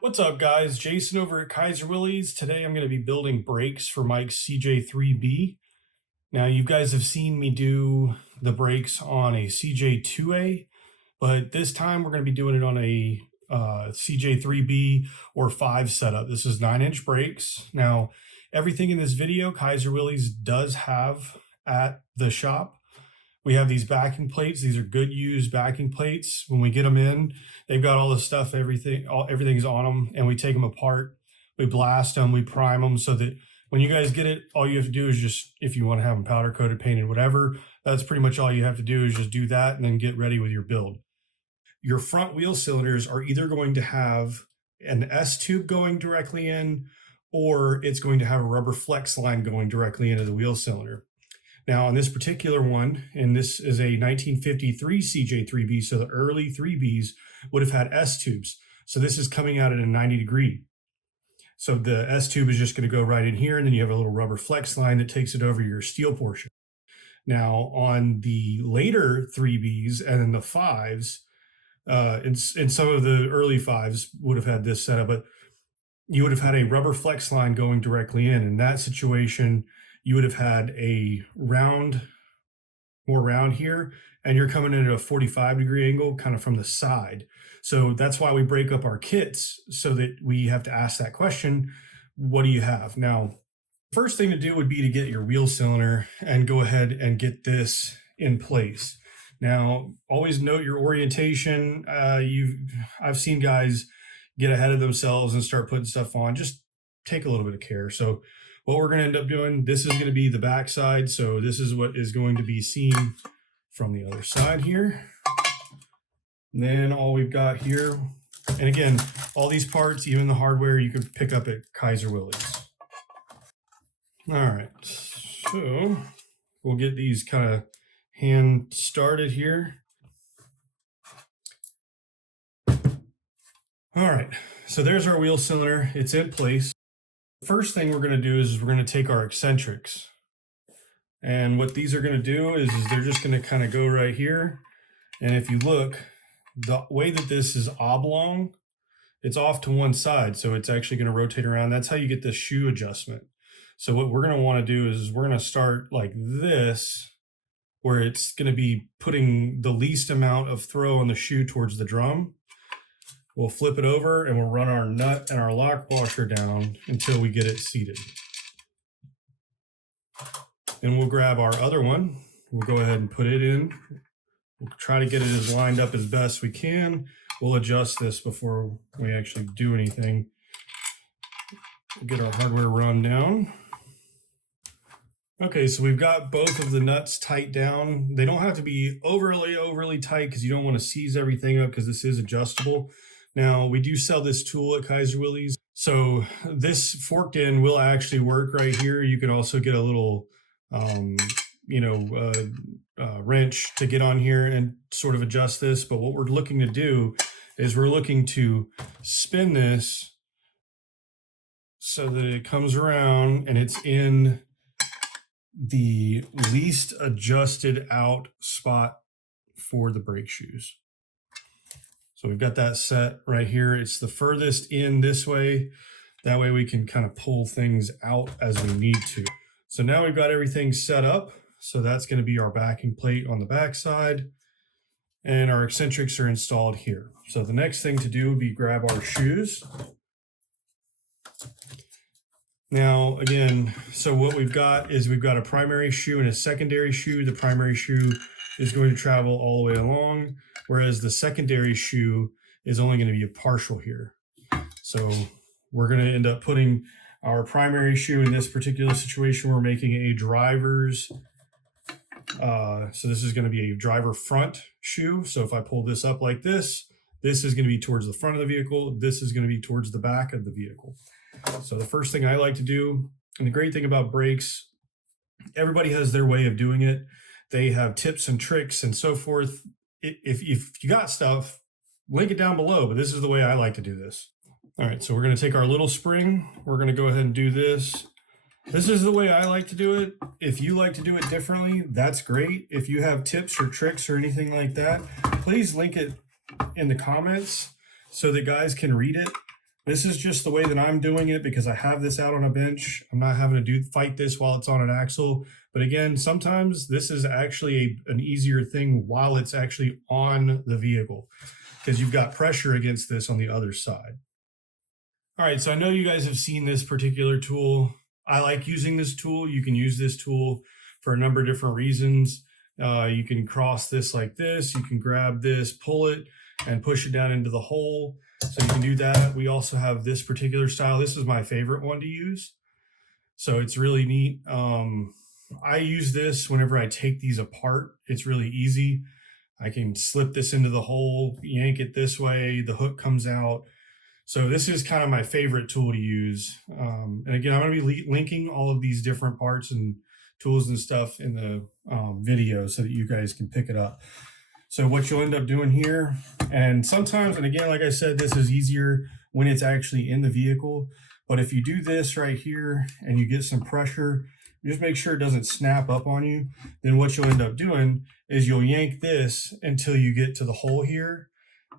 What's up guys, Jason over at Kaiser Willys. Today I'm going to be building brakes for Mike's CJ-3B. Now you guys have seen me do the brakes on a CJ-2A, but this time we're going to be doing it on a CJ-3B or 5 setup. This is 9-inch brakes. Now everything in this video Kaiser Willys does have at the shop. We have these backing plates. These are good used backing plates. When we get them in, they've got all the stuff, everything's on them, and we take them apart. We blast them, we prime them so that when you guys get it, all you have to do is just, if you want to have them powder coated, painted, whatever, that's pretty much all you have to do is just do that and then get ready with your build. Your front wheel cylinders are either going to have an S-tube going directly in, or it's going to have a rubber flex line going directly into the wheel cylinder. Now on this particular one, and this is a 1953 CJ-3B, so the early 3Bs would have had S-tubes. So this is coming out at a 90 degree. So the S-tube is just going to go right in here, and then you have a little rubber flex line that takes it over your steel portion. Now on the later 3Bs and then the 5s, and some of the early 5s would have had this setup, but you would have had a rubber flex line going directly in. In that situation, you would have had a more round here, and you're coming in at a 45-degree angle kind of from the side. So that's why we break up our kits, so that we have to ask that question, what do you have? Now, first thing to do would be to get your wheel cylinder and go ahead and get this in place. Now, always note your orientation. I've seen guys get ahead of themselves and start putting stuff on. Just take a little bit of care. So what we're going to end up doing, this is going to be the back side. So this is what is going to be seen from the other side here. And then all we've got here, and again, all these parts, even the hardware, you can pick up at Kaiser Willys. All right, so we'll get these kind of hand started here. All right, so there's our wheel cylinder. It's in place. First thing we're going to do is we're going to take our eccentrics, and what these are going to do is they're just going to kind of go right here. And if you look, the way that this is oblong, it's off to one side, so it's actually going to rotate around. That's how you get this shoe adjustment. So what we're going to want to do is we're going to start like this, where it's going to be putting the least amount of throw on the shoe towards the drum. We'll flip it over and we'll run our nut and our lock washer down until we get it seated. Then we'll grab our other one. We'll go ahead and put it in. We'll try to get it as lined up as best we can. We'll adjust this before we actually do anything. Get our hardware run down. Okay, so we've got both of the nuts tight down. They don't have to be overly tight because you don't want to seize everything up, because this is adjustable. Now, we do sell this tool at Kaiser Willys. So this forked end will actually work right here. You can also get a little, wrench to get on here and sort of adjust this. But what we're looking to do is we're looking to spin this so that it comes around and it's in the least adjusted out spot for the brake shoes. So we've got that set right here. It's the furthest in this way. That way we can kind of pull things out as we need to. So now we've got everything set up. So that's going to be our backing plate on the back side, and our eccentrics are installed here. So the next thing to do would be grab our shoes. Now, again, so what we've got is we've got a primary shoe and a secondary shoe. The primary shoe is going to travel all the way along, whereas the secondary shoe is only going to be a partial here. So we're going to end up putting our primary shoe in this particular situation. We're making a driver's, so this is going to be a driver front shoe. So if I pull this up like this is going to be towards the front of the vehicle. This is going to be towards the back of the vehicle. So the first thing I like to do, and the great thing about brakes, everybody has their way of doing it. They have tips and tricks and so forth. If you got stuff, link it down below, but this is the way I like to do this. All right, so we're going to take our little spring. We're going to go ahead and do this. This is the way I like to do it. If you like to do it differently, that's great. If you have tips or tricks or anything like that, please link it in the comments so that guys can read it. This is just the way that I'm doing it because I have this out on a bench. I'm not having to fight this while it's on an axle. But again, sometimes this is actually an easier thing while it's actually on the vehicle because you've got pressure against this on the other side. All right, so I know you guys have seen this particular tool. I like using this tool. You can use this tool for a number of different reasons. You can cross this like this. You can grab this, pull it, and push it down into the hole. So you can do that. We also have this particular style. This is my favorite one to use. So it's really neat. I use this whenever I take these apart. It's really easy. I can slip this into the hole, yank it this way, the hook comes out. So this is kind of my favorite tool to use. And again, I'm going to be linking all of these different parts and tools and stuff in the video so that you guys can pick it up. So what you'll end up doing here, and sometimes, and again, like I said, this is easier when it's actually in the vehicle. But if you do this right here and you get some pressure, just make sure it doesn't snap up on you. Then what you'll end up doing is you'll yank this until you get to the hole here,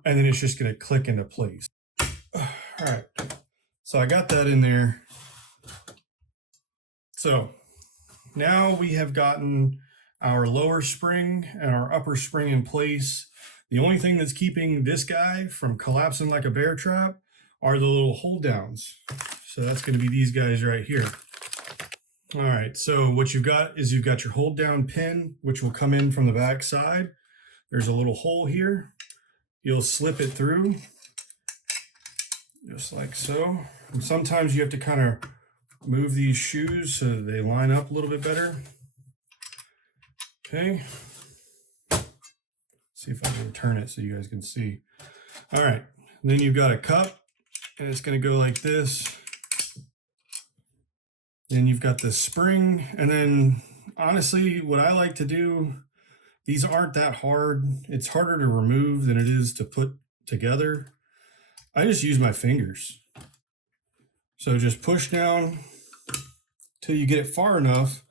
and then it's just going to click into place. All right, so I got that in there. So now we have gotten our lower spring and our upper spring in place. The only thing that's keeping this guy from collapsing like a bear trap are the little hold downs. So that's going to be these guys right here. All right, so what you've got is you've got your hold down pin, which will come in from the back side. There's a little hole here. You'll slip it through just like so. And sometimes you have to kind of move these shoes so that they line up a little bit better. Okay, see if I can turn it so you guys can see. All right, and then you've got a cup, and it's going to go like this. Then you've got the spring, and then honestly, what I like to do, these aren't that hard. It's harder to remove than it is to put together. I just use my fingers. So just push down till you get it far enough,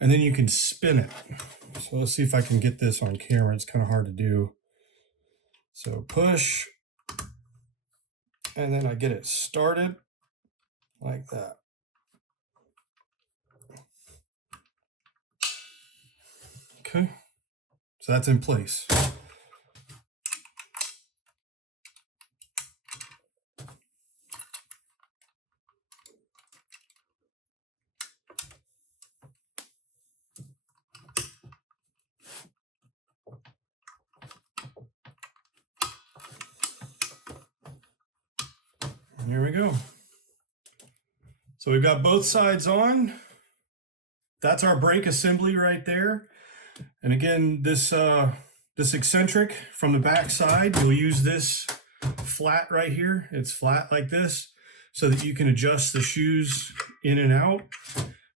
and then you can spin it. So let's see if I can get this on camera. It's kind of hard to do. So push, and then I get it started like that. Okay, so that's in place. And here we go. So we've got both sides on. That's our brake assembly right there. And again, this Eccentric from the back side, you'll use this flat right here. It's flat like this so that you can adjust the shoes in and out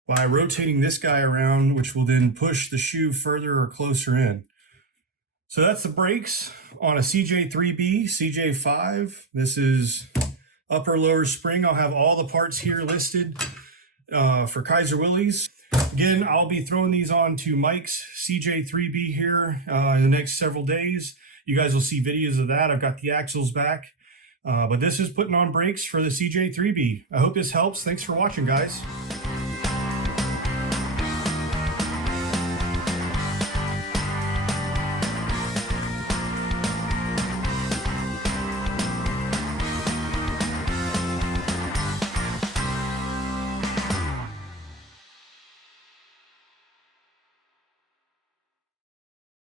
by rotating this guy around, which will then push the shoe further or closer in. So that's the brakes on a CJ-3B, CJ5. This is upper lower spring. I'll have all the parts here listed for Kaiser Willys. Again, I'll be throwing these on to Mike's CJ-3B here in the next several days. You guys will see videos of that. I've got the axles back. But this is putting on brakes for the CJ-3B. I hope this helps. Thanks for watching, guys.